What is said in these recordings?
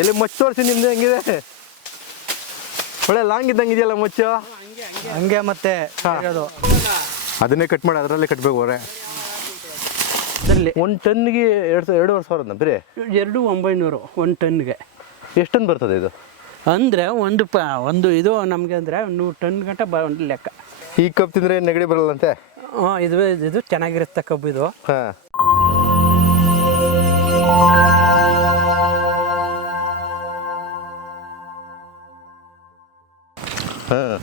ಎಲ್ಲಿ ಮಚ್ಚು ತೋರಿಸಿ ನಿಮ್ದು ಹೆಂಗಿದೆ? ಒಳ್ಳೆ ಲಾಂಗ್ ಇದ್ದಂಗೆ ಇದೆಯಲ್ಲ ಮಚ್ಚು? ಹಂಗೆ ಮತ್ತೆ ಇರೋದು. ಅದನ್ನೇ ಕಟ್ ಮಾಡಿ ಅದರಲ್ಲೇ ಕಟ್ಬೇಕು ಅವರೇ ಅದರಲ್ಲಿ ಒಂದು ಟನ್ಗೆ ಎರಡು ಸಾವಿರ ಎರಡೂವರೆ ಸಾವಿರ ಬರೀ ಎರಡು ಒಂಬೈನೂರು ಒಂದು ಟನ್ಗೆ. ಎಷ್ಟು ಟನ್ ಬರ್ತದೆ ಇದು? ಅಂದರೆ ಒಂದು ಪ ಒಂದು ಇದು ನಮಗೆ ಅಂದರೆ ನೂರು ಟನ್ ಗಂಟ ಬ ಒಂದು ಲೆಕ್ಕ. ಈ ಕಬ್ಬು ತಿಂದರೆ ನೆಗಡಿ ಬರಲ್ಲಂತೆ? ಹಾಂ ಇದು ಇದು ಚೆನ್ನಾಗಿರುತ್ತೆ ಕಬ್ಬು ಇದು. ಹಾಂ. ಹಾಂ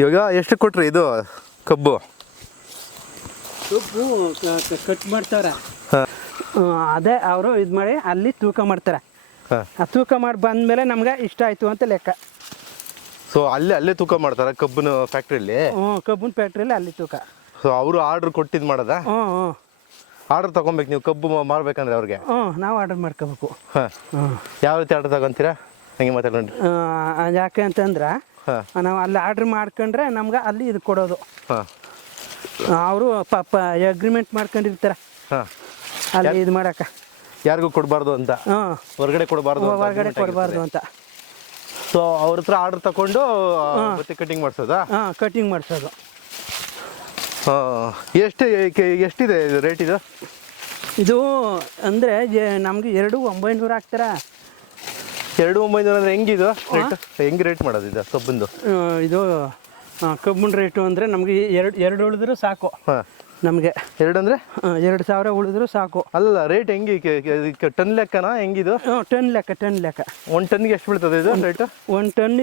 ಇವಾಗ ಎಷ್ಟು ಕೊಟ್ರಿ ಇದು ಕಬ್ಬು? ಕಬ್ಬು ಕಟ್ ಮಾಡ್ತಾರೆ? ಅದೇ ಅವರು ಇದು ಮಾಡಿ ಅಲ್ಲಿ ತೂಕ ಮಾಡ್ತಾರೆ. ಹಾಂ. ಆ ತೂಕ ಮಾಡಿ ಬಂದಮೇಲೆ ನಮ್ಗೆ ಇಷ್ಟ ಆಯಿತು ಅಂತ ಲೆಕ್ಕ. ಸೊ ಅಲ್ಲೇ ಅಲ್ಲೇ ತೂಕ ಮಾಡ್ತಾರೆ? ಕಬ್ಬಿನ ಫ್ಯಾಕ್ಟ್ರಿಯಲ್ಲಿ ಹ್ಞೂ ಕಬ್ಬಿನ ಫ್ಯಾಕ್ಟ್ರಿಯಲ್ಲಿ ಅಲ್ಲಿ ತೂಕ. ಸೊ ಅವರು ಆರ್ಡ್ರ್ ಕೊಟ್ಟಿದ್ದು ಮಾಡೋದಾ? ಹ್ಞೂ ಹ್ಞೂ ಆರ್ಡ್ರ್ ತಗೊಬೇಕು ನೀವು ಕಬ್ಬು ಮಾರಬೇಕಂದ್ರೆ ಅವ್ರಿಗೆ? ಹ್ಞೂ ನಾವು ಆರ್ಡರ್ ಮಾಡ್ಕೋಬೇಕು. ಹಾಂ. ಯಾವ ರೀತಿ ಆರ್ಡ್ರ್ ತಗೊಂತೀರಾ? ಹಂಗೆ ಮಾತಾಡ್ಕೊಂಡು. ಯಾಕೆ ಅಂತಂದ್ರೆ ಹಾಂ. ನಾವು ಅಲ್ಲಿ ಆರ್ಡ್ರ್ ಮಾಡ್ಕೊಂಡ್ರೆ ನಮ್ಗೆ ಅಲ್ಲಿ ಇದು ಕೊಡೋದು. ಹಾಂ. ಅವರು ಪಾಪ ಅಗ್ರಿಮೆಂಟ್ ಮಾಡ್ಕೊಂಡಿರ್ತಾರೆ. ಹಾಂ. ಅಲ್ಲಿ ಇದು ಮಾಡಕ್ಕೆ. ಯಾರಿಗೂ ಕೊಡಬಾರ್ದು ಅಂತ? ಹಾಂ. ಹೊರಗಡೆ ಕೊಡಬಾರ್ದು ಹೊರಗಡೆ ಕೊಡಬಾರ್ದು ಅಂತ. ಸೊ ಅವ್ರ ಹತ್ರ ಆರ್ಡರ್ ತಗೊಂಡು ಮತ್ತೆ ಕಟಿಂಗ್ ಮಾಡಿಸೋದಾ? ಹಾಂ ಕಟಿಂಗ್ ಮಾಡಿಸೋದು. ಎಷ್ಟು ಎಷ್ಟಿದೆ ಇದು ರೇಟ್ ಇದು? ಇದು ಅಂದರೆ ನಮಗೆ ಎರಡು ಒಂಬೈನೂರು ಹಾಕ್ತಾರ ಎರಡು ಒಂಬೈನೂರು ಅಂದರೆ ಹೆಂಗಿದು ರೇಟ್ ಹೆಂಗೆ ರೇಟ್ ಮಾಡೋದು ಇದು ಕಬ್ಬಂದು? ಇದು ಕಬ್ಬಿನ ರೇಟು ಅಂದರೆ ನಮಗೆ ಎರಡು ಎರಡು ಉಳಿದ್ರೆ ಸಾಕು. ಹಾಂ. ನಮಗೆ. ಎರಡು ಅಂದರೆ? ಎರಡು ಸಾವಿರ ಉಳಿದ್ರು ಸಾಕು. ಅಲ್ಲ ರೇಟ್ ಹೆಂಗೆ ಟನ್ ಲೆಕ್ಕನಾ? ಹೆಂಗಿದು? ಟನ್ ಲೆಕ್ಕ ಟನ್ ಲೆಕ್ಕ. ಒಂದು ಟನ್ಗೆ ಎಷ್ಟು ಬೀಳ್ತದೆ ಇದು ರೇಟ್ ಒಂದು ಟನ್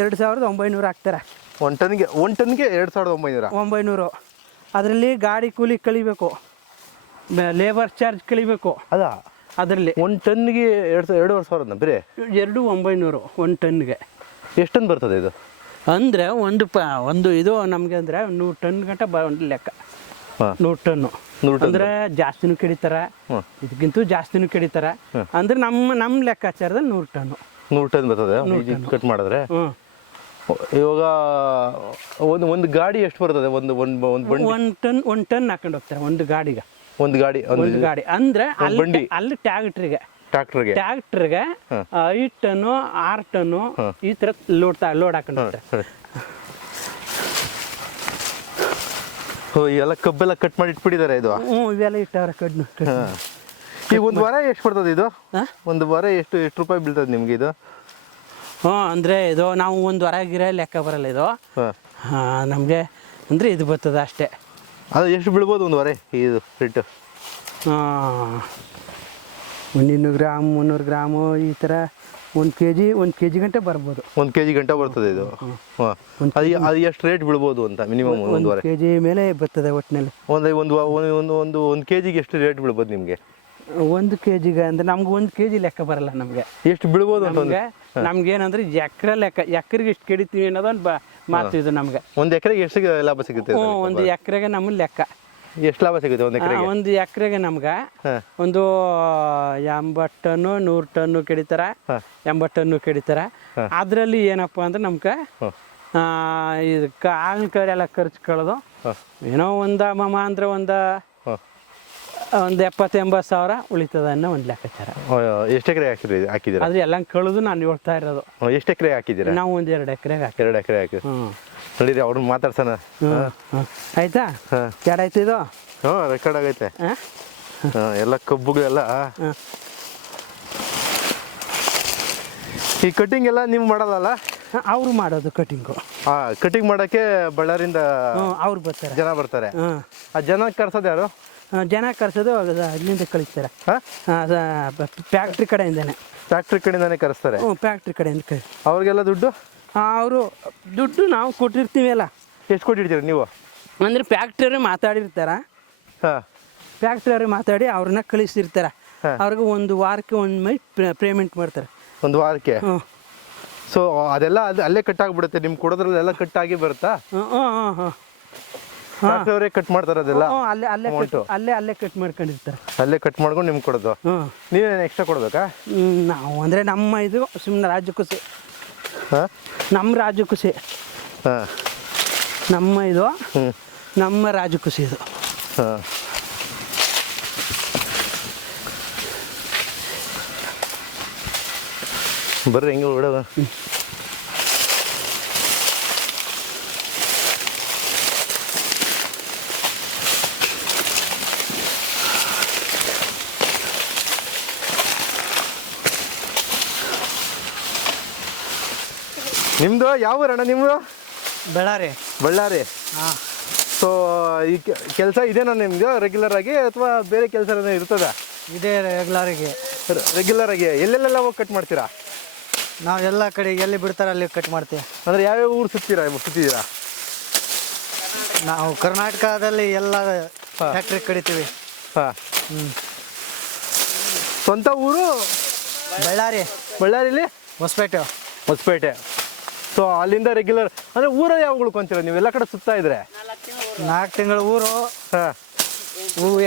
ಎರಡು ಸಾವಿರದ ಒಂಬೈನೂರು ಹಾಕ್ತಾರೆ ಒಂದು ಟನ್ಗೆ ಒಂದು ಟನ್ಗೆ ಎರಡು ಸಾವಿರದ ಒಂಬೈನೂರ? ಒಂಬೈನೂರು. ಅದರಲ್ಲಿ ಗಾಡಿ ಕೂಲಿ ಕಳಿಬೇಕು ಲೇಬರ್ ಚಾರ್ಜ್ ಕಳಿಬೇಕು ಅದ ಅದರಲ್ಲಿ. ಒಂದು ಟನ್ಗೆ ಎರಡು ಸಾವಿರ ಎರಡೂವರೆ ಸಾವಿರದ ಬರೀ ಎರಡು ಒಂಬೈನೂರು ಒಂದು ಟನ್ಗೆ ಎಷ್ಟು ಟನ್ ಬರ್ತದೆ ಇದು? ಅಂದರೆ ಒಂದು ಪ ಒಂದು ಇದು ನಮಗೆ ಅಂದರೆ ನೂರು ಟನ್ ಗಂಟ ಬ ಒಂದು ಲೆಕ್ಕ. ನೂರು ಟನ್ನು. ಅಂದ್ರೆ ಟನ್ ಅಂದ್ರೆ ಜಾಸ್ತಿನೂ ಕಡಿತಾರೆ. ಇದಕ್ಕಿಂತ ಜಾಸ್ತಿನೂ ಕಡಿತಾರ. ಅಂದ್ರೆ ನಮ್ಮ ನಮ್ಮ ಲೆಕ್ಕಾಚಾರದಲ್ಲಿ ನೂರು ಟನ್ನು. ನೂರು ಟನ್ ಬರ್ತದೆ? ಕಟ್ ಮಾಡಿದ್ರೆ? ಇವಾಗ ಒಂದು ಒಂದು ಗಾಡಿ ಎಷ್ಟು ಬರ್ತದೆ? ಒಂದು ಒಂದು ಒಂದು ಟನ್ ಒಂದು ಟನ್ ಹಾಕೊಂಡು ಹೋಗ್ತಾರೆ ಒಂದು ಗಾಡಿಗ. ಒಂದು ಗಾಡಿ ಒಂದು ಗಾಡಿ. ಅಂದ್ರೆ ಅಲ್ಲಿ. ಅಲ್ಲಿ ಟ್ಯಾಕ್ಟ್ರಿಗೆ. ಟ್ರ್ಯಾಕ್ಟರ್ಗೆ ಟ್ಯಾಕ್ಟ್ರಿಗೆ ಐದು ಟನ್ನು ಆರು ಟನ್ನು ಈ ತರ ಲೋಡ್ ತಾ ಲೋಡ್ ಹಾಕೊಂಡು ಹೋಗ್ತಾರೆ. ಓ ಎಲ್ಲ ಕಬ್ಬೆಲ್ಲ ಕಟ್ ಮಾಡಿ ಇಟ್ಬಿಟ್ಟಿದ್ದಾರೆ ಇದು. ಹ್ಞೂ ಇವೆಲ್ಲ ಇಟ್ಟವ್ರೆ ಕಡ್ನು ಈಗ ಒಂದು ವಾರ ಎಷ್ಟು ಬರ್ತದೆ ಇದು? ಹಾಂ? ಒಂದು ವಾರ ಎಷ್ಟು ಎಷ್ಟು ರೂಪಾಯಿ ಬೀಳ್ತದೆ ನಿಮ್ಗೆ ಇದು? ಹ್ಞೂ ಅಂದರೆ ಇದು ನಾವು ಒಂದು ವಾರ ಗಿರ ಲೆಕ್ಕ ಬರಲ್ಲ ಇದು. ಹಾಂ. ನಮಗೆ ಅಂದರೆ ಇದು ಬರ್ತದೆ ಅಷ್ಟೇ. ಅದು ಎಷ್ಟು ಬೀಳ್ಬೋದು ಒಂದು ವಾರ ಇದು ರೇಟ್ ಒಂದು ಇನ್ನೂರು ಗ್ರಾಮ್ ಮುನ್ನೂರು ಗ್ರಾಮು ಈ ಥರ ಒಂದು ಕೆ ಜಿ ಒಂದು ಕೆ ಜಿ ಗಂಟೆ ಬರ್ಬೋದು. ಒಂದು ಕೆ ಜಿ ಗಂಟೆ ಬರ್ತದೆ ಇದು? ಅದು ಅದು ಎಷ್ಟು ರೇಟ್ ಬೀಳ್ಬೋದು ಅಂತ ಮಿನಿಮಮ್ ಒಂದು ಕೆಜಿ ಕೆ ಜಿ ಮೇಲೆ ಬರ್ತದೆ ಒಟ್ಟಿನಲ್ಲಿ ಒಂದು ಒಂದು ಒಂದು ಒಂದು ಒಂದು ಕೆ ಜಿಗೆ ಎಷ್ಟು ರೇಟ್ ಬೀಳ್ಬೋದು ನಿಮಗೆ? ಒಂದು ಕೆ ಜಿಗೆ ಅಂದರೆ ನಮ್ಗೆ ಒಂದು ಕೆ ಜಿ ಲೆಕ್ಕ ಬರಲ್ಲ ನಮಗೆ. ಎಷ್ಟು ಬೀಳ್ಬೋದು ನಮಗೆ ನಮ್ಗೆ ಏನಂದ್ರೆ ಎಕರೆ ಲೆಕ್ಕ ಎಕರೆಗೆ ಎಷ್ಟು ಕೆಡಿತೀವಿ ಅನ್ನೋದೊಂದು ಬ ಮಾತು ಇದು ನಮಗೆ. ಒಂದು ಎಕರೆಗೆ ಎಷ್ಟು ಲಾಭ ಸಿಗುತ್ತೆ ಒಂದು ಎಕರೆಗೆ ನಮ್ಮ ಲೆಕ್ಕ. ಎಷ್ಟು ಲಾಭ ಸಿಗುತ್ತೆ ಒಂದು ಎಕರೆ ಎಕರೆಗೆ? ಒಂದು ಎಕರೆಗೆ ನಮ್ಗೆ ಒಂದು ಎಂಬತ್ತು ಟನ್ನು ನೂರು ಟನ್ನು ಕಡಿತಾರ. ಎಂಬತ್ತು ಟನ್ನು ಕಡಿತಾರ. ಅದರಲ್ಲಿ ಏನಪ್ಪ ಅಂದ್ರೆ ನಮ್ಗೆ ಆ ಇದಕ್ಕೆ ಕರಿ ಎಲ್ಲ ಖರ್ಚು ಕಳೆದು ಏನೋ ಒಂದು ಮಮ ಅಂದ್ರೆ ಒಂದು ಒಂದು ಎಪ್ಪತ್ತು ಎಂಬತ್ತು ಸಾವಿರ ಉಳಿತದ ಅನ್ನೋ ಒಂದು ಲೆಕ್ಕಾಚಾರ. ಎಷ್ಟು ಎಕರೆ ಹಾಕಿದ್ರಿ ಹಾಕಿದ್ದೀರಾ? ಆದರೆ ಎಲ್ಲ ಕಳೆದು ನಾನು ಹೇಳ್ತಾ ಇರೋದು. ಎಷ್ಟು ಎಕರೆ ಹಾಕಿದ್ದೀರಾ? ನಾವು ಒಂದು ಎರಡು ಎಕರೆ ಹಾಕಿ ಎರಡು ಎಕರೆ ಹಾಕಿ ಹ್ಞೂ ನಡೀರಿ ಅವ್ರನ್ನ ಮಾತಾಡ್ಸೋಣ. ಆಯ್ತಾ? ಹಾಂ. ಆಯ್ತು ಇದು? ಹ್ಞೂ ರೆಕಾರ್ಡ್ ಆಗೈತೆ. ಹಾಂ? ಎಲ್ಲ ಕಬ್ಬುಗಳೆಲ್ಲ. ಈ ಕಟಿಂಗ್ ಎಲ್ಲ ನೀವು ಮಾಡೋದಲ್ಲ ಅವರು ಮಾಡೋದು ಕಟಿಂಗು ಹಾಂ ಕಟಿಂಗ್ ಮಾಡೋಕ್ಕೆ ಬಳ್ಳಾರಿಂದ ಅವ್ರು ಬರ್ತಾರೆ. ಜನ ಬರ್ತಾರೆ. ಆ ಜನ ಕರ್ಸೋದು ಯಾರು? ಜನ ಕರೆಸೋದು ಅಲ್ಲಿಂದ ಕಳಿಸ್ತಾರೆ ಹಾಂ? ಫ್ಯಾಕ್ಟ್ರಿ ಕಡೆಯಿಂದನೇ. ಫ್ಯಾಕ್ಟ್ರಿ ಕಡೆಯಿಂದಾನೆ ಕರೆಸ್ತಾರೆ? ಹ್ಞೂ ಫ್ಯಾಕ್ಟ್ರಿ ಕಡೆಯಿಂದ ಕಳಿ ಅವ್ರಿಗೆಲ್ಲ ದುಡ್ಡು? ಅವರು ದುಡ್ಡು ನಾವು ಕೊಟ್ಟಿರ್ತೀವಿ ಅಲ್ಲ. ಎಷ್ಟು ಕೊಟ್ಟಿರ್ತೀರಿ ನೀವು? ಅಂದರೆ ಫ್ಯಾಕ್ಟ್ರಿಯವ್ರಿಗೆ ಮಾತಾಡಿರ್ತಾರ. ಹಾಂ. ಫ್ಯಾಕ್ಟ್ರಿಯವ್ರಿಗೆ ಮಾತಾಡಿ ಅವ್ರನ್ನ ಕಳಿಸಿರ್ತಾರೆ ಹಾ. ಅವ್ರಿಗೆ ಒಂದು ವಾರಕ್ಕೆ ಒಂದು ಮೈ ಪೇಮೆಂಟ್ ಮಾಡ್ತಾರೆ. ಒಂದು ವಾರಕ್ಕೆ? ಹ್ಞೂ ಸೊ ಅದೆಲ್ಲ ಅದು ಅಲ್ಲೇ ಕಟ್ ಆಗಿಬಿಡುತ್ತೆ ನಿಮ್ಗೆ ಕೊಡೋದ್ರಲ್ಲಿ ಎಲ್ಲ ಕಟ್ ಆಗಿ ಬರುತ್ತಾ? ಹ್ಞೂ ಹ್ಞೂ ಹಾಂ ಹ್ಞೂ ಅವರೇ ಕಟ್ ಮಾಡ್ತಾರೆ ಅದೆಲ್ಲ? ಅಲ್ಲೇ ಅಲ್ಲೇ ಅಲ್ಲೇ ಅಲ್ಲೇ ಕಟ್ ಮಾಡ್ಕೊಂಡಿರ್ತಾರೆ. ಅಲ್ಲೇ ಕಟ್ ಮಾಡ್ಕೊಂಡು ನಿಮ್ಗೆ ಕೊಡೋದು? ನೀವೇನು ಎಕ್ಸ್ಟ್ರಾ ಕೊಡ್ಬೇಕಾ? ನಾವು ಅಂದರೆ ನಮ್ಮ ಇದು ಸುಮ್ಮನೆ ರಾಜ್ಯಕ್ಕೂ ಸೇ ಹಾಂ? ನಮ್ಮ ರಾಜ್ಯಕ್ಕೂ ಸೇ ಹಾಂ. ನಮ್ಮ ಇದು ನಮ್ಮ ರಾಜ್ಯಕ್ಕೂ ಸೇ ಇದು. ಹಾಂ. ಬರ್ರಿ ಹೆಂಗೆ ಬಿಡೋದು ನಿಮ್ಮದು ಯಾವ ಊರಣ್ಣ ನಿಮ್ಮದು ಬಳ್ಳಾರಿ. ಬಳ್ಳಾರಿ. ಹಾಂ. ಸೊ ಈ ಕೆಲಸ ಇದೇನಾ ನಿಮ್ಗೆ ರೆಗ್ಯುಲರ್ ಆಗಿ ಅಥವಾ ಬೇರೆ ಕೆಲಸ ಇರ್ತದ? ಇದೇ ರೆಗ್ಯುಲರಿಗೆ ರೆಗ್ಯುಲರ್ ಆಗಿ. ಎಲ್ಲೆಲ್ಲೆಲ್ಲ ಹೋಗಿ ಕಟ್ ಮಾಡ್ತೀರಾ? ನಾವು ಎಲ್ಲ ಕಡೆ ಎಲ್ಲಿ ಬಿಡ್ತಾರೆ ಅಲ್ಲಿ ಕಟ್ ಮಾಡ್ತೀವಿ. ಅಂದ್ರೆ ಯಾವ್ಯಾವ ಊರು ಸುತ್ತೀರಾ ಸುತ್ತಿದ್ದೀರಾ? ನಾವು ಕರ್ನಾಟಕದಲ್ಲಿ ಎಲ್ಲ. ಫ್ಯಾಕ್ಟ್ರಿ ಕಡಿತೀವಿ. ಹಾಂ. ಹ್ಞೂ ಸ್ವಂತ ಊರು? ಬಳ್ಳಾರಿ. ಬಳ್ಳಾರಿಲಿ? ಹೊಸಪೇಟೆ. ಹೊಸಪೇಟೆ. ಸೊ ಅಲ್ಲಿಂದ ರೆಗ್ಯುಲರ್ ಅಂದ್ರೆ ಊರ ಯಾವ ಉಳ್ಕೊಂತೀರ ನೀವು? ಎಲ್ಲ ಕಡೆ ಸುತ್ತಾ ಇದ್ರೆ? ನಾಲ್ಕು ತಿಂಗಳ ಊರು. ಹಾಂ.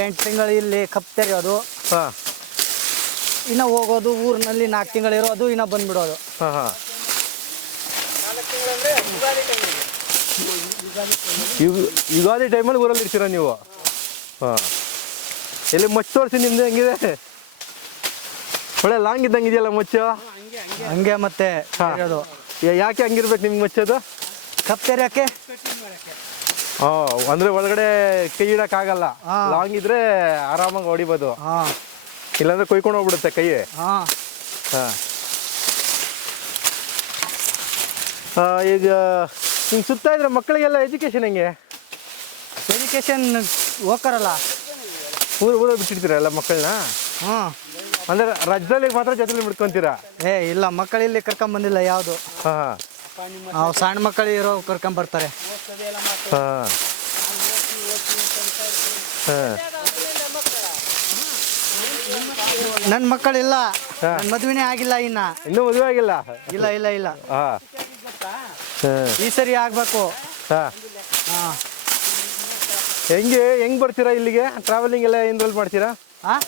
ಎಂಟು ತಿಂಗಳು ಇಲ್ಲಿ ಕಪ್ ತೆರೆಯೋದು ಹಾಂ. ಇನ್ನು ಹೋಗೋದು ಊರಿನಲ್ಲಿ ನಾಲ್ಕು ತಿಂಗಳು ಇರೋದು ಇನ್ನು ಬಂದ್ಬಿಡೋದು. ಹಾಂ ಹಾಂ. ಯುಗ ಯುಗಾದಿ ಟೈಮಲ್ಲಿ ಊರಲ್ಲಿ ಇರ್ತೀರ ನೀವು? ಹಾಂ. ಎಲ್ಲಿ ಮಚ್ಚು ತೋರಿಸಿ ನಿಮ್ದು ಹೆಂಗಿದೆ? ಒಳ್ಳೆ ಲಾಂಗ್ ಇದ್ದಂಗೆ ಇದೆಯಲ್ಲ ಮಚ್ಚು? ಹಂಗೆ ಮತ್ತೆ ಹಾ. ಯಾಕೆ ಹಂಗಿರ್ಬೇಕು ನಿಮ್ಗೆ ಮುಚ್ಚೋದು? ಕಪ್ ಯಾಕೆ? ಹಾ ಅಂದ್ರೆ ಒಳಗಡೆ ಕೈ ಇಡಕ್ಕಾಗಲ್ಲ ಆಗಲ್ಲ. ಲಾಂಗ್ ಇದ್ರೆ ಆರಾಮಾಗಿ ಹೊಡಿಬೋದು. ಹಾಂ. ಇಲ್ಲಾಂದ್ರೆ ಕೊಯ್ಕೊಂಡು ಹೋಗ್ಬಿಡುತ್ತೆ ಕೈ. ಹಾಂ. ಹಾಂ. ಈಗ ಹಿಂಗೆ ಸುತ್ತ ಇದ್ರೆ ಮಕ್ಕಳಿಗೆಲ್ಲ ಎಜುಕೇಶನ್ ಹೆಂಗೆ? ಎಜುಕೇಶನ್ ಹೋಗ್ತಾರಲ್ಲ. ಊರು ಊರಲ್ಲಿ ಬಿಟ್ಟಿರ್ತೀರಲ್ಲ ಮಕ್ಕಳನ್ನ? ಹ್ಞೂ ಅಂದ್ರೆ ರಾಜ್ಯದಲ್ಲಿ ಮಾತ್ರ ಜೊತೆಲಿ ಬಿಡ್ಕೊಂತೀರಾ ಏ ಇಲ್ಲ ಮಕ್ಕಳು ಇಲ್ಲಿ ಕರ್ಕೊಂಬಂದಿಲ್ಲ ಯಾವುದು? ಹಾಂ. ಹಾಂ ನಾವು ಸಣ್ಣ ಮಕ್ಕಳು ಇರೋ ಕರ್ಕೊಂಡ್ ಬರ್ತಾರೆ. ಹಾಂ. ನನ್ನ ಮಕ್ಕಳಿಲ್ಲ. ನನ್ನ ಮದುವೆನೇ ಆಗಿಲ್ಲ ಇನ್ನ. ಇನ್ನೂ ಮದುವೆ ಆಗಿಲ್ಲ? ಇಲ್ಲ ಇಲ್ಲ ಇಲ್ಲ. ಹಾಂ. ಈ ಸರಿ ಆಗಬೇಕು. ಹಾಂ. ಹಾಂ. ಹೆಂಗೆ ಹೆಂಗ್ ಬರ್ತೀರಾ ಇಲ್ಲಿಗೆ? ಟ್ರಾವೆಲಿಂಗ್ ಎಲ್ಲ ಏನ್ರಲ್ಲಿ ಮಾಡ್ತೀರಾ? ಹಾಂ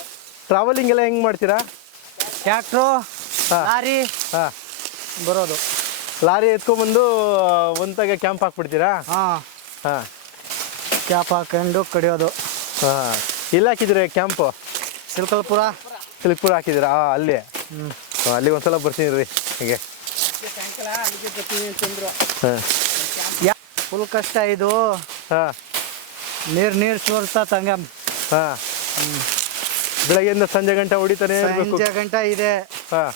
ಟ್ರಾವೆಲಿಂಗ್ ಎಲ್ಲ ಹೆಂಗೆ ಮಾಡ್ತೀರಾ? ಟ್ಯಾಕ್ಟ್ರು ಹಾ. ಲಾರಿ. ಹಾಂ. ಬರೋದು. ಲಾರಿ ಎತ್ಕೊಂಬಂದು ಒಂತಾಗೆ ಕ್ಯಾಂಪ್ ಹಾಕ್ಬಿಡ್ತೀರಾ? ಹಾಂ. ಹಾಂ. ಕ್ಯಾಪ್ ಹಾಕೊಂಡು ಕಡಿಯೋದು. ಹಾಂ. ಇಲ್ಲಿ ಹಾಕಿದ್ರೆ ಕ್ಯಾಂಪು? ಸಿಲ್ಕಲ್ಪುರ. ಸಿಲ್ಕ್ಪುರ ಹಾಕಿದ್ದೀರಾ? ಹಾಂ ಅಲ್ಲಿ. ಹ್ಞೂ ಅಲ್ಲಿ ಒಂದ್ಸಲ ಬರ್ತೀನಿ ರೀ ಹೀಗೆ. ಹಾಂ. ಯಾ ಫುಲ್ ಕಷ್ಟ ಇದು. ಹಾಂ. ನೀರು ನೀರು ಸೋರ್ತಾ ತಂಗ ಹಾಂ. ಬೆಳಗ್ಗೆಯಿಂದ ಸಂಜೆ ಗಂಟೆ ಹೊಡಿತಾನೆ ಇರಬೇಕು. ಸಂಜೆ ಗಂಟ ಇದೆ. ಹಾಂ.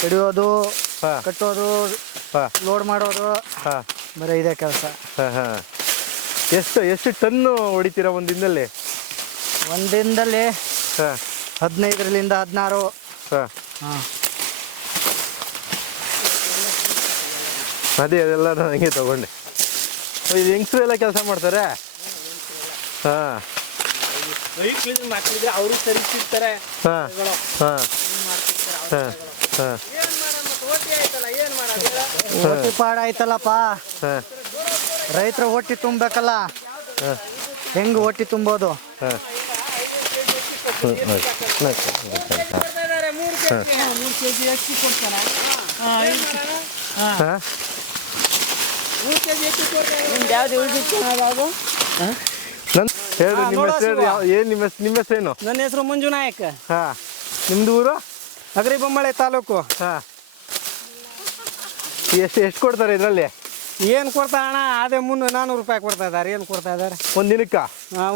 ಹಿಡಿಯೋದು ಹಾಂ. ಕಟ್ಟೋದು ಹಾಂ. ಲೋಡ್ ಮಾಡೋದು ಹಾಂ. ಬರೀ ಇದೆ ಕೆಲಸ. ಹಾಂ ಹಾಂ. ಎಷ್ಟು ಎಷ್ಟು ಟನ್ನು ಹೊಡಿತೀರಾ ಒಂದು ದಿನದಲ್ಲಿ? ಒಂದು ದಿನದಲ್ಲಿ ಹಾಂ. ಹದಿನೈದರಿಂದ ಹದಿನಾರು. ಹಾಂ. ಹಾಂ. ಅದೇ ಅದೆಲ್ಲ ನಾನು ಹಂಗೆ ತಗೊಂಡೆ. ಇದು ಹೆಂಗಸರು ಎಲ್ಲ ಕೆಲಸ ಮಾಡ್ತಾರೆ? ಹಾಂ ಮಾಡ್ತಿದ್ರೆ ಅವರು ಸರಿಸಿರ್ತಾರೆ ಹಾಂ ಹಾಂ. ಹಾಂ ಹಾಂ. ಹೊಟ್ಟಿ ಪಾಡ ಆಯ್ತಲ್ಲಪ್ಪ. ಹಾಂ. ರೈತರ ಹೊಟ್ಟಿ ತುಂಬಬೇಕಲ್ಲ. ಹಾಂ. ಹೆಂಗ್ ಹೊಟ್ಟಿ ತುಂಬೋದು? ಹಾಂ. ಹಾಂ? ನನ್ನ ಹೇಳ್ರಿ ನಿಮ್ಮ ಹೆಸರು ಏನು ನಿಮ್ಮ ಹೆಸರು ನಿಮ್ಮ ಹೆಸರೇನು? ನನ್ನ ಹೆಸರು ಮಂಜು ನಾಯಕ್. ಹಾ. ನಿಮ್ಮದು ಊರು? ಅಗರಿ ಬೊಮ್ಮಳೆ ತಾಲೂಕು. ಹಾ. ಎಷ್ಟು ಎಷ್ಟು ಕೊಡ್ತಾರೆ ಇದರಲ್ಲಿ? ಏನು ಕೊಡ್ತಾ ಅಣ್ಣ? ಅದೇ ಮುನ್ನೂರು ನಾನ್ನೂರು ರೂಪಾಯಿ ಕೊಡ್ತಾ ಇದ್ದಾರೆ. ಏನು ಕೊಡ್ತಾ ಇದ್ದಾರೆ? ಒಂದು ದಿನಕ್ಕೆ?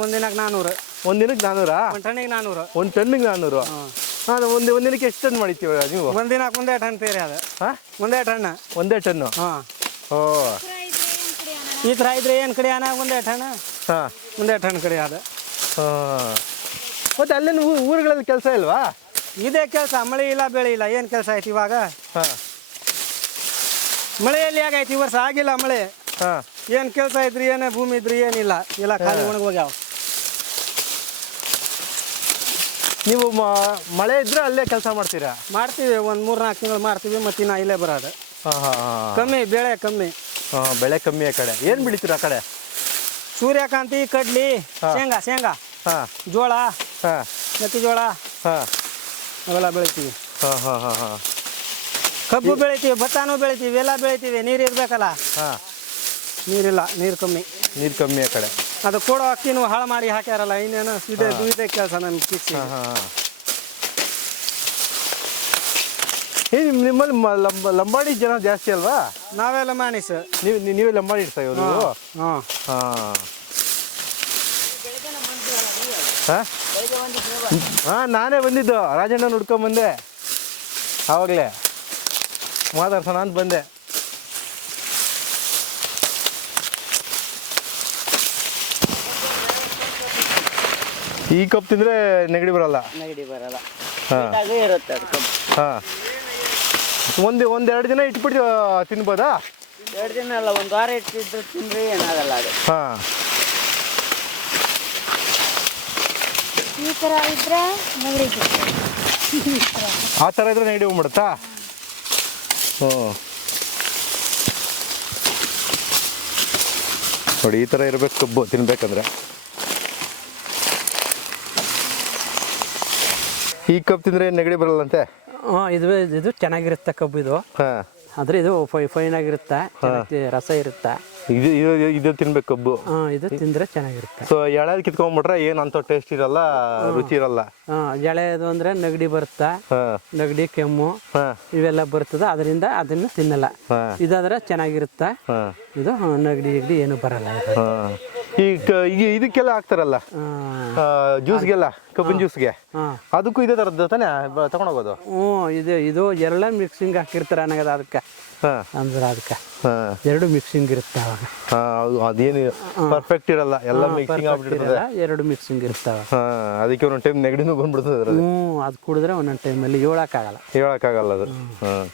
ಒಂದ್ ದಿನಕ್ಕೆ ನಾನ್ನೂರು ಒಂದು ದಿನಕ್ಕೆ ನಾನ್ನೂರಾ ಒಂದು ಟನ್ನಿಗೆ ನಾನ್ನೂರು ಒಂದು ಟನ್ನಿಗೆ ನಾನ್ನೂರು ಹಾಂ. ಒಂದು ಒಂದು ದಿನಕ್ಕೆ ಎಷ್ಟು ಟನ್ ಮಾಡಿತೀವಿ ನೀವು? ಒಂದು ದಿನಕ್ಕೆ ಒಂದೇ ಟನ್ ತೇರಿ ಅದು. ಹಾಂ? ಒಂದೇ ಟನ್. ಒಂದೇ ಟನ್ನು? ಹಾಂ. ಓ. ಈ ಥರ ಇದ್ರೆ ಏನು ಕಡೆ ಅಣ್ಣ ಒಂದೇ ಟನ್. ಹಾಂ. ಒಂದೇ ಟನ್ ಕಡೆ ಅದು ಹಾಂ. ಮತ್ತು ಅಲ್ಲೇನು ಊರುಗಳಲ್ಲಿ ಕೆಲಸ ಇಲ್ವಾ? ಇದೇ ಕೆಲಸ ಮಳೆ ಇಲ್ಲ ಬೆಳೆ ಇಲ್ಲ ಏನು ಕೆಲಸ ಆಯ್ತು ಇವಾಗ? ಹಾಂ. ಮಳೆಯಲ್ಲಿ ಆಗೈತಿ ಈ ವರ್ಷ ಆಗಿಲ್ಲ ಮಳೆ. ಹಾಂ. ಏನು ಕೆಲಸ ಇದ್ರಿ ಏನೇ ಭೂಮಿ ಇದ್ರಿ ಏನಿಲ್ಲ. ಇಲ್ಲ ಖಾಲಿ ಒಣಗೋಗ್ಯಾವ ನೀವು ಮಳೆ ಇದ್ರೆ ಅಲ್ಲೇ ಕೆಲಸ ಮಾಡ್ತೀರಾ? ಮಾಡ್ತೀವಿ ಒಂದು ಮೂರು ನಾಲ್ಕು ತಿಂಗಳು ಮಾಡ್ತೀವಿ ಮತ್ತು ಇನ್ನ ಇಲ್ಲೇ ಬರೋದು. ಕಮ್ಮಿ ಬೆಳೆ ಕಮ್ಮಿ. ಹಾಂ ಬೆಳೆ ಕಮ್ಮಿ ಆ ಕಡೆ. ಏನು ಬಿಡಿತೀರ ಆ ಕಡೆ? ಸೂರ್ಯಕಾಂತಿ ಕಡ್ಲಿ ಶೇಂಗಾ ಶೇಂಗಾ ಹಾಂ. ಜೋಳ ಹಾಂ. ಮೆಕ್ಕೆಜೋಳ ಹಾಂ. ಅವೆಲ್ಲ ಬೆಳಿತೀವಿ. ಹಾಂ ಹಾಂ ಹಾಂ ಹಾಂ. ಕಬ್ಬು ಬೆಳಿತೀವಿ ಭತ್ತನೂ ಬೆಳಿತೀವಿ ಎಲ್ಲ ಬೆಳಿತೀವಿ. ನೀರು ಇರಬೇಕಲ್ಲ? ಹಾಂ. ನೀರಿಲ್ಲ ನೀರು ಕಮ್ಮಿ. ನೀರು ಕಮ್ಮಿ ಆ ಕಡೆ. ಅದು ಕೊಡೋ ಅಕ್ಕಿನೂ ಹಾಳು ಮಾಡಿ ಹಾಕ್ಯಾರಲ್ಲ ಇನ್ನೇನು ಇದೆ ಇದೆ ಕೆಲಸ ನನ್ನ ಕಿಚ್ಚಿ. ಹಾಂ ಹಾಂ ಹಾಂ. ಏ ನಿಮ್ಮಲ್ಲಿ ಲಂಬ ಲಂಬಾಡಿ ಜನ ಜಾಸ್ತಿ ಅಲ್ವಾ? ನಾವೆಲ್ಲ ಸರ್ ನೀವು ನೀವೇ ಲಂಬಾಡಿ ಇಡ್ತಾ ಇರೋದು? ಹಾಂ. ಹಾಂ. ಹಾಂ? ನಾನೇ ಬಂದಿದ್ದು. ರಾಜಣ್ಣ ಹುಡ್ಕೊಂಬಂದೆ ಆವಾಗಲೇ. ಮಾತಾಡ್ಸೋಣ ಅಂತ ಬಂದೆ. ಈ ಕಪ್ ತಿಂದರೆ ನೆಗಡಿ ಬರಲ್ಲ. ನೆಗಡಿ ಬರಲ್ಲ. ಇರುತ್ತೆ ಹಾಂ. ಒಂದು ಒಂದೆರಡು ದಿನ ಇಟ್ಬಿಟ್ಟು ತಿನ್ಬೋದಾ? ಎರಡು ದಿನ ಅಲ್ಲ ಒಂದು ವಾರ ಇಟ್ಟಿದ್ದು ತಿಂದ್ರೆ ಏನಾಗಲ್ಲ ಅದು. ಹಾಂ. ಈ ಥರ ಇದ್ರೆ. ಆ ಥರ ಇದ್ರೆ ನೆಗಡಿ ಹೋಗ್ಬಿಡುತ್ತಾ? ಹ್ಞೂ ನೋಡಿ ಈ ಥರ ಇರ್ಬೇಕು ಕಬ್ಬು ತಿನ್ಬೇಕಂದ್ರೆ. ಈ ಕಬ್ಬು ತಿಂದರೆ ನೆಗಡಿ ಬರಲ್ಲಂತೆ? ಹಾಂ ಇದು ಇದು ಚೆನ್ನಾಗಿರುತ್ತೆ ಕಬ್ಬು ಇದು. ಹಾಂ. ಆದರೆ ಇದು ಫೈ ಫೈನ್ ಆಗಿರುತ್ತೆ ರಸ ಇರುತ್ತೆ. ಇದು ಇದು ಇದು ತಿನ್ಬೇಕು ಕಬ್ಬು. ಹಾ ಇದು ತಿಂದ್ರೆ ಚೆನ್ನಾಗಿರುತ್ತೆ. ಸೊ ಎಳೆದ್ ಕಿತ್ಕೊಂಡ್ಬಿಟ್ರೆ ಏನು ಅಂತ ಟೇಸ್ಟ್ ಇರಲ್ಲ ರುಚಿ ಇರಲ್ಲ. ಆ ಎಳೆದು ಅಂದ್ರೆ ನೆಗಡಿ ಬರುತ್ತಾ? ಹಾಂ. ನೆಗಡಿ ಕೆಮ್ಮು ಹಾಂ. ಇವೆಲ್ಲ ಬರ್ತದ ಅದರಿಂದ ಅದನ್ನ ತಿನ್ನಲ್ಲ. ಹಾಂ. ಇದಾದ್ರೆ ಚೆನ್ನಾಗಿರುತ್ತೆ? ಹಾಂ. ಇದು ನೆಗಡಿ ಗಿಗಡಿ ಏನು ಬರಲ್ಲ. ಇದು ಹಾಂ. ಈ ಕ- ಈ ಇದಕ್ಕೆಲ್ಲ ಹಾಕ್ತಾರಲ್ಲ. ಜ್ಯೂಸ್ಗೆಲ್ಲ ಕಬ್ಬಿನ ಜ್ಯೂಸ್ಗೆ ಅದಕ್ಕೂ ಇದೇ ಥರದ್ದು ತಾನೇ ಬ- ತಗೊಂಡೋಗೋದು? ಹ್ಞೂ ಇದು ಇದು ಎಲ್ಲ ಮಿಕ್ಸಿಂಗ್ ಹಾಕಿರ್ತಾರೆ ಅನ್ನೋದು ಅದಕ್ಕೆ. ಹಾಂ. ಅಂದ್ರೆ ಅದಕ್ಕೆ. ಹಾಂ. ಎರಡು ಮಿಕ್ಸಿಂಗ್ ಇರುತ್ತೆ ಅವಾಗ. ಹಾಂ ಅದೇನು ಪರ್ಫೆಕ್ಟ್ ಇರಲ್ಲ ಎಲ್ಲ ಮಿಕ್ಸಿಂಗ್ ಆಗ್ಬಿಟ್ಟಿರ್ತದೆ. ಎರಡು ಮಿಕ್ಸಿಂಗ್ ಇರ್ತಾವ ಹಾಂ ಅದಕ್ಕೆ ಒಂದೊಂದು ಟೈಮ್ ನೆಗಡಿನೂ ಬಂದ್ಬಿಡ್ತದೆ ಅದರಲ್ಲಿ. ಹ್ಞೂ ಅದು ಕುಡಿದ್ರೆ ಒಂದೊಂದು ಟೈಮಲ್ಲಿ ಹೇಳೋಕ್ಕಾಗಲ್ಲ ಹೇಳೋಕ್ಕಾಗಲ್ಲ ಅದು. ಹಾಂ.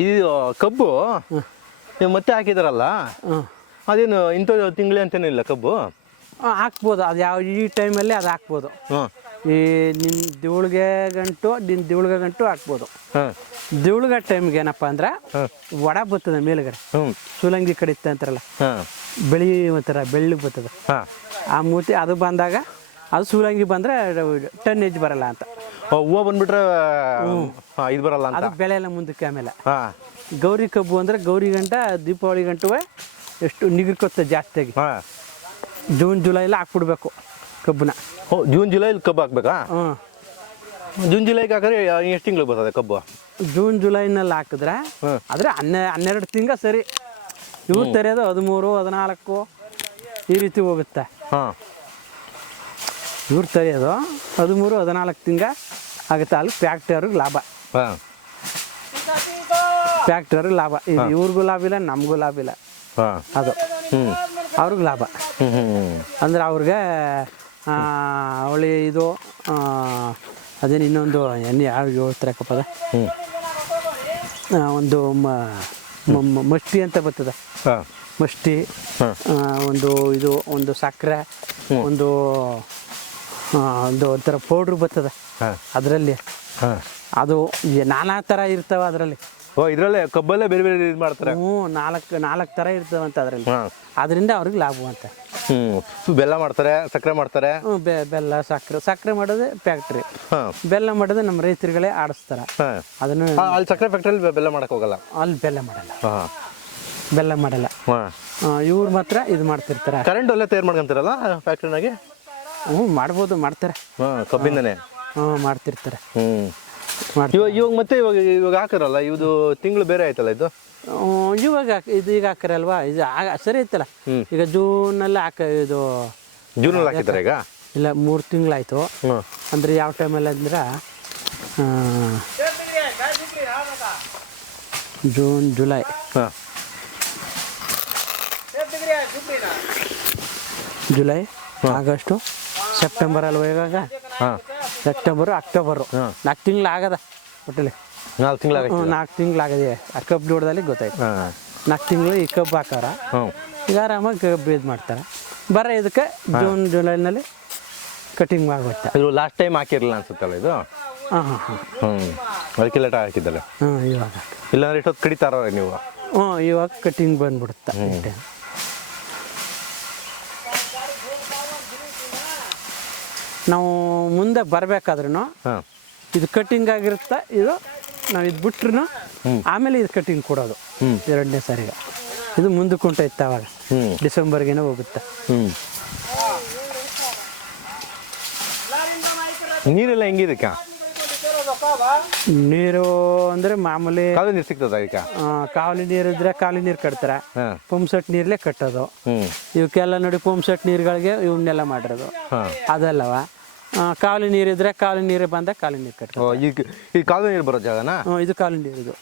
ಇದು ಕಬ್ಬು ನೀವು ಮತ್ತೆ ಹಾಕಿದಾರಲ್ಲ? ಹ್ಞೂ ಅದೇನು ಇಂಥ ತಿಂಗಳೇ ಅಂತೇನಿಲ್ಲ ಕಬ್ಬು? ಹಾಕ್ಬೋದು. ಅದು ಯಾವ ಈ ಟೈಮಲ್ಲಿ ಅದು ಹಾಕ್ಬೋದು. ಹಾಂ. ಈ ನಿಮ್ಮ ದಿವಳಿಗೆ ಗಂಟು ನಿನ್ನ ದಿವಳಿಗೆ ಗಂಟು ಹಾಕ್ಬೋದು. ಹಾಂ. ದಿವಳಿಗೆ ಟೈಮ್ಗೆ ಏನಪ್ಪ ಅಂದ್ರೆ ವಡ ಬರ್ತದೆ ಮೇಲುಗಡೆ. ಹ್ಞೂ ಸುಲಂಗಿ ಕಡಿತ ಅಂತಾರಲ್ಲ. ಹಾಂ. ಬೆಳಿ ಒಂಥರ ಬೆಳ್ಳಿಗೆ ಬರ್ತದೆ. ಹಾಂ. ಆ ಮೂತಿ ಅದು ಬಂದಾಗ ಅದು ಸೂಲಂಗಿ ಬಂದರೆ ಟನ್ನೇಜ್ ಬರಲ್ಲ ಅಂತ. ಹೂವು ಬಂದ್ಬಿಟ್ರೆ ಹಾಂ ಇದು ಬರಲ್ಲ ಅಂತ. ಅದು ಬೆಳೆ ಎಲ್ಲ ಮುಂದಕ್ಕೆ ಆಮೇಲೆ. ಹಾಂ. ಗೌರಿ ಕಬ್ಬು ಅಂದರೆ ಗೌರಿ ಗಂಟ ದೀಪಾವಳಿ ಗಂಟುವೆ ಎಷ್ಟು ನಿಗಿರ್ಕೊತ್ತೆ ಜಾಸ್ತಿಯಾಗಿ. ಹಾಂ. ಜೂನ್ ಜುಲೈಲಿ ಹಾಕ್ಬಿಡ್ಬೇಕು ಕಬ್ಬನ್ನ ಓ ಜೂನ್ ಜುಲೈಲಿ ಕಬ್ಬು ಹಾಕ್ಬೇಕಾ? ಹ್ಞೂ ಜೂನ್ ಜುಲೈಗೆ ಹಾಕಿದ್ರೆ ಎಷ್ಟು ತಿಂಗಳು ಬರ್ತದೆ ಕಬ್ಬು? ಜೂನ್ ಜುಲೈನಲ್ಲಿ ಹಾಕಿದ್ರೆ ಹ್ಮ್. ಆದರೆ ಹನ್ನೆ ಹನ್ನೆರಡು ತಿಂಗ ಸರಿ. ಇವ್ರು ತೆರೆಯೋದು ಹದಿಮೂರು ಹದಿನಾಲ್ಕು ಈ ರೀತಿ ಹೋಗುತ್ತೆ. ಹಾಂ. ಇವ್ರು ತೆರೆಯೋದು ಹದಿಮೂರು ಹದಿನಾಲ್ಕು ತಿಂಗ ಆಗುತ್ತೆ. ಅಲ್ಲಿ ಫ್ಯಾಕ್ಟ್ರಿಯವ್ರಿಗೆ ಲಾಭ. ಹಾಂ. ಫ್ಯಾಕ್ಟ್ರಿಯವ್ರಿಗೆ ಲಾಭ. ಇದು ಇವ್ರಿಗೂ ಲಾಭ ಇಲ್ಲ ನಮಗೂ ಲಾಭ ಇಲ್ಲ. ಅದು. ಹ್ಞೂ ಅವ್ರಿಗೆ ಲಾಭ. ಅಂದ್ರೆ ಅವ್ರಿಗೆ ಅವಳಿ ಇದು ಅದೇನು ಇನ್ನೊಂದು ಎಣ್ಣೆ ಯಾವ ಹೇಳ್ತಾರಕ್ಕಪ್ಪ ಅದು ಒಂದು ಮಷ್ಟಿ ಅಂತ ಬರ್ತದೆ. ಮಷ್ಟಿ ಒಂದು ಇದು ಒಂದು ಸಕ್ಕರೆ ಒಂದು ಒಂದು ಒಂಥರ ಪೌಡ್ರ್ ಬರ್ತದೆ. ಅದರಲ್ಲಿ. ಅದು ನಾನಾ ಥರ ಇರ್ತವೆ ಅದರಲ್ಲಿ. ಓ ಇದರಲ್ಲೇ ಕಬ್ಬಲ್ಲೇ ಬೇರೆ ಬೇರೆ ಇದು ಮಾಡ್ತಾರೆ. ಹ್ಞೂ ನಾಲ್ಕು ನಾಲ್ಕು ಥರ ಇರ್ತವಂತ ಅದರಲ್ಲಿ. ಹಾಂ. ಅದರಿಂದ ಅವ್ರಿಗೆ ಲಾಭವಂತ. ಹ್ಞೂ ಬೆಲ್ಲ ಮಾಡ್ತಾರೆ ಸಕ್ಕರೆ ಮಾಡ್ತಾರೆ. ಹ್ಞೂ ಬೆ ಬೆಲ್ಲ ಸಕ್ಕರೆ ಸಕ್ಕರೆ ಮಾಡೋದು ಫ್ಯಾಕ್ಟ್ರಿ ಹಾಂ. ಬೆಲ್ಲ ಮಾಡೋದು ನಮ್ಮ ರೈತರುಗಳೇ ಆಡಿಸ್ತಾರೆ. ಹಾಂ. ಅದನ್ನು ಅಲ್ಲಿ ಸಕ್ಕರೆ ಫ್ಯಾಕ್ಟ್ರಿಯಲ್ಲಿ ಬೆಲ್ಲ ಮಾಡಕ್ಕೆ ಹೋಗಲ್ಲ. ಅಲ್ಲಿ ಬೆಲ್ಲ ಮಾಡಲ್ಲ. ಹಾಂ. ಬೆಲ್ಲ ಮಾಡಲ್ಲ. ಹಾಂ. ಇವ್ರು ಮಾತ್ರ ಇದು ಮಾಡ್ತಿರ್ತಾರೆ. ಕರೆಂಟ್ ಅಲ್ಲೇ ತಯಾರು ಮಾಡ್ಕೊಂತಾರಲ್ಲ ಫ್ಯಾಕ್ಟ್ರಿನಾಗೆ ಹ್ಞೂ ಮಾಡ್ಬೋದು ಮಾಡ್ತಾರೆ. ಹಾಂ ಕಬ್ಬಿಂದನೇ. ಹ್ಞೂ ಮಾಡ್ತಿರ್ತಾರೆ. ಹ್ಞೂ ಇವಾಗ ಇವಾಗ ಮತ್ತೆ ಇವಾಗ ಇವಾಗ ಹಾಕಿರಲ್ಲ? ಇದು ತಿಂಗಳು ಬೇರೆ ಆಯ್ತಲ್ಲ ಇದು? ಇವಾಗ ಇದು ಈಗ ಹಾಕಿರಲ್ವಾ? ಇದು ಆಗ ಸರಿ ಐತಲ್ಲ ಈಗ ಈಗ ಜೂನಲ್ಲಿ ಹಾಕ ಇದು ಜೂನಲ್ಲಿ ಹಾಕಿದ್ದಾರೆ ಈಗ? ಇಲ್ಲ ಮೂರು ತಿಂಗಳಾಯ್ತು. ಅಂದ್ರೆ ಅಂದರೆ ಯಾವ ಟೈಮಲ್ಲಿ ಅಂದ್ರೆ ಆ, June July. July August September ಅಲ್ವಾ ಇವಾಗ? ಹಾಂ. September October. ನಾಲ್ಕು ತಿಂಗಳು ಆಗದ ಒಟ್ಟಲ್ಲಿ. ನಾಲ್ಕು ತಿಂಗಳಾಗೈತೆ ನಾಲ್ಕು ತಿಂಗಳು ಆಗದೆ ಆ ಕಬ್ಬು ದೊಡ್ಡದಲ್ಲಿ ಗೊತ್ತಾಯ್ತು. ನಾಲ್ಕು ತಿಂಗಳು ಈ ಕಬ್ಬು ಹಾಕಾರ. ಈಗ ಆರಾಮಾಗಿ ಕಬ್ಬು ಇದು ಮಾಡ್ತಾರೆ. ಬರ ಇದಕ್ಕೆ ಜೂನ್ ಜುಲೈನಲ್ಲಿ ಕಟಿಂಗ್ ಮಾಡ್ಬಿಡ್ತಾರೆ ಇದು ಲಾಸ್ಟ್ ಟೈಮ್ ಹಾಕಿರಲಿಲ್ಲ ಅನ್ಸುತ್ತಲ್ಲ ಇದು? ಹಾಂ ಹಾಂ ಹಾಂ. ಹ್ಞೂ ಅದಕ್ಕೆ ಲೇಟ್ ಹಾಕಿದ್ದಾರೆ ಹಾಂ ಇವಾಗ ಇಲ್ಲಾಂದ್ರೆ ಇಷ್ಟೊತ್ತು ಕಡಿತಾರ ನೀವು? ಹ್ಞೂ ಇವಾಗ ಕಟಿಂಗ್ ಬಂದ್ಬಿಡುತ್ತೆ. ನಾವು ಮುಂದೆ ಬರ್ಬೇಕಾದ್ರೂ ಇದು ಕಟ್ಟಿಂಗ್ ಆಗಿರುತ್ತೆ ಇದು ನಾವು ಇದು ಬಿಟ್ರು ಆಮೇಲೆ ಇದು ಕಟ್ಟಿಂಗ್ ಕೊಡೋದು. ಎರಡನೇ ಸಾರಿಗೆ. ಇದು ಮುಂದಕ್ಕೆ ಇತ್ತು ಅವಾಗ. ಡಿಸೆಂಬರ್ಗೇನೆ ಹೋಗುತ್ತೆ. ನೀರೆಲ್ಲ ಹೆಂಗಿದಕ್ಕ ನೀರು ಅಂದ್ರೆ ಮಾಮೂಲಿ ಕಾವಲಿ ನೀರು ಸಿಗ್ತದ ಈಗ? ಕಾವಲಿ ನೀರು ಇದ್ರೆ ಕಾವಲಿ ನೀರು ಕಟ್ತಾರೆ. ಪಂಪ್ ಸೆಟ್ ನೀರ್ಲೆ ಕಟ್ಟೋದು. ಇವಕ್ಕೆಲ್ಲ ನೋಡಿ ಪಂಪ್ ಸೆಟ್ ನೀರುಗಳಿಗೆ ಇವನ್ನೆಲ್ಲ ಮಾಡಿರೋದು. ಅದಲ್ಲವ ನೀರು ನೀರಿದ್ರೆ ಕಾಲು ನೀರು ಬಂದಾಗ ಕಾಲು ನೀರು ಕಟ್ಕೊ ಓ ಈಗ ಈ ಕಾಲು ನೀರು ಬರೋ ಜಾಗನಾ? ಇದು ಕಾಲು ನೀರು ಇದು.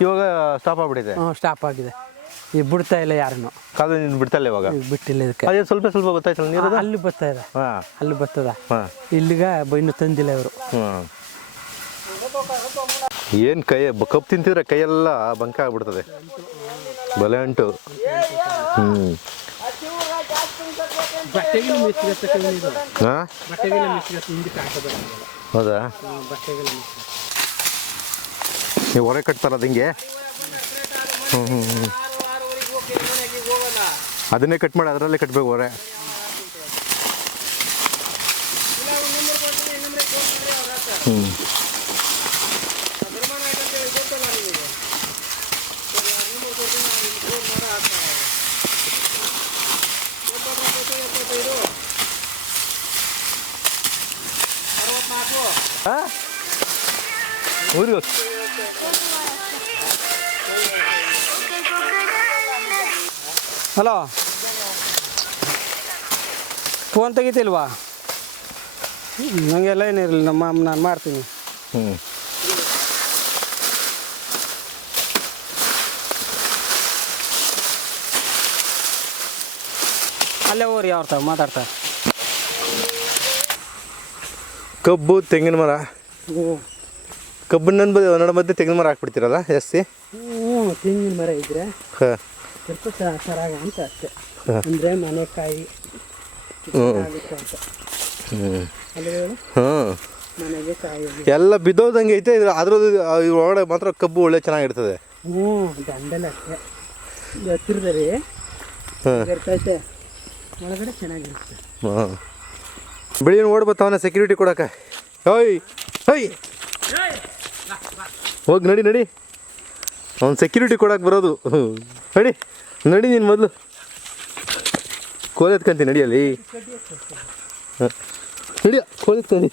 ಇವಾಗ ಸ್ಟಾಪ್ ಆಗ್ಬಿಟ್ಟಿದೆ? ಹ್ಞೂ ಸ್ಟಾಪ್ ಆಗಿದೆ. ಈಗ ಬಿಡ್ತಾ ಇಲ್ಲ ಯಾರನ್ನು. ಕಾಲು ನೀರು ಬಿಡ್ತಾ ಇಲ್ಲ ಇವಾಗ? ಈಗ ಬಿಟ್ಟಿಲ್ಲ ಇದಕ್ಕೆ. ಅದೇ ಸ್ವಲ್ಪ ಸ್ವಲ್ಪ ಗೊತ್ತಾಯ್ತಲ್ಲ ನೀರು ಅಲ್ಲಿ ಬರ್ತಾ ಇದೆ. ಹಾಂ. ಅಲ್ಲಿ ಬರ್ತದ. ಇಲ್ಲಿಗ ಬೈನು ಇನ್ನೂ ತಂದಿಲ್ಲ ಇವರು. ಏನು ಕೈ ಕಪ್ಪು ತಿಂತಿದ್ರೆ ಕೈಯೆಲ್ಲ ಬಂಕ ಆಗ್ಬಿಡ್ತದೆ. ಬಲೆ ಅಂಟು. ಹ್ಞೂ ಬಟ್ಟೆಗೆಲ್ಲ ಮಿಸ್ಗತ್ತೆ ಇದು ಹಾಂ? ಹಿಂದಕ್ಕೆ ಹಾಕೋಬೇಡ ಹೌದಾ ನೀವು ಹೊರಗೆ ಕಟ್ತಾರ ಹಿಂಗೆ? ಹ್ಞೂ ಹ್ಞೂ ಹ್ಞೂ ಅದನ್ನೇ ಕಟ್ ಮಾಡಿ ಅದರಲ್ಲೇ ಕಟ್ಬೇಕು ಹೊರೆ. ಹ್ಞೂ ಹಾಂ? ಊರಿಗೆ ಹಲೋ? ಫೋನ್ ತೆಗಿತಿಲ್ವಾ? ನನಗೆಲ್ಲ ಏನಿರಲಿಲ್ಲ ನಮ್ಮ ನಾನು ಮಾಡ್ತೀನಿ. ಹ್ಞೂ ಅಲ್ಲೇ ಹೋಗ್ರಿ ಯಾವ ತಾವ ಮಾತಾಡ್ತಾರೆ. ಕಬ್ಬು ತೆಂಗಿನ ಮರ. ಕಬ್ಬಿನ ಬದಿ ನಡ ಮಧ್ಯೆ ತೆಂಗಿನ ಮರ ಹಾಕ್ಬಿಡ್ತೀರಲ್ಲ ಜಾಸ್ತಿ? ತೆಂಗಿನ ಮರ ಇದ್ರೆ ಹಾಂ. ಸ್ವಲ್ಪ ಸರಾಗ ಅಂತ ಅಷ್ಟೇ. ಅಂದರೆ ಮನೆಕಾಯಿ ಹ್ಞೂ ಎಲ್ಲ ಬಿದ್ದೋದಂಗೆ ಐತೆ ಇದ್ರ ಅದ್ರದ್ದು ಒಳಗಡೆ ಮಾತ್ರ ಕಬ್ಬು ಒಳ್ಳೆ ಚೆನ್ನಾಗಿರ್ತದೆ. ಹ್ಞೂ ದಂಡೆಲ್ಲ ಅಷ್ಟೇ. ಹತ್ತಿರದಲ್ಲಿ ಒಳಗಡೆ ಚೆನ್ನಾಗಿರುತ್ತೆ. ಹಾಂ. ಬೆಳಿಗ್ಗೆ ಓಡ್ ಬತ್ತವನ ಸೆಕ್ಯೂರಿಟಿ ಕೊಡಕ ಹೋಯ್ ಹೋಯ್. ಹೋಗಿ ನಡಿ ನಡಿ. ಅವ್ನು ಸೆಕ್ಯೂರಿಟಿ ಕೊಡಕ್ಕೆ ಬರೋದು. ನಡಿ ನಡಿ ನೀನು ಮೊದಲು. ಕೋಲ್ ಎತ್ಕೊಂತೀನಿ ನಡಿಯಲ್ಲಿ ನಡಿಯ ಕೋಲ್ ಎತ್ಕೊಂಡಿ.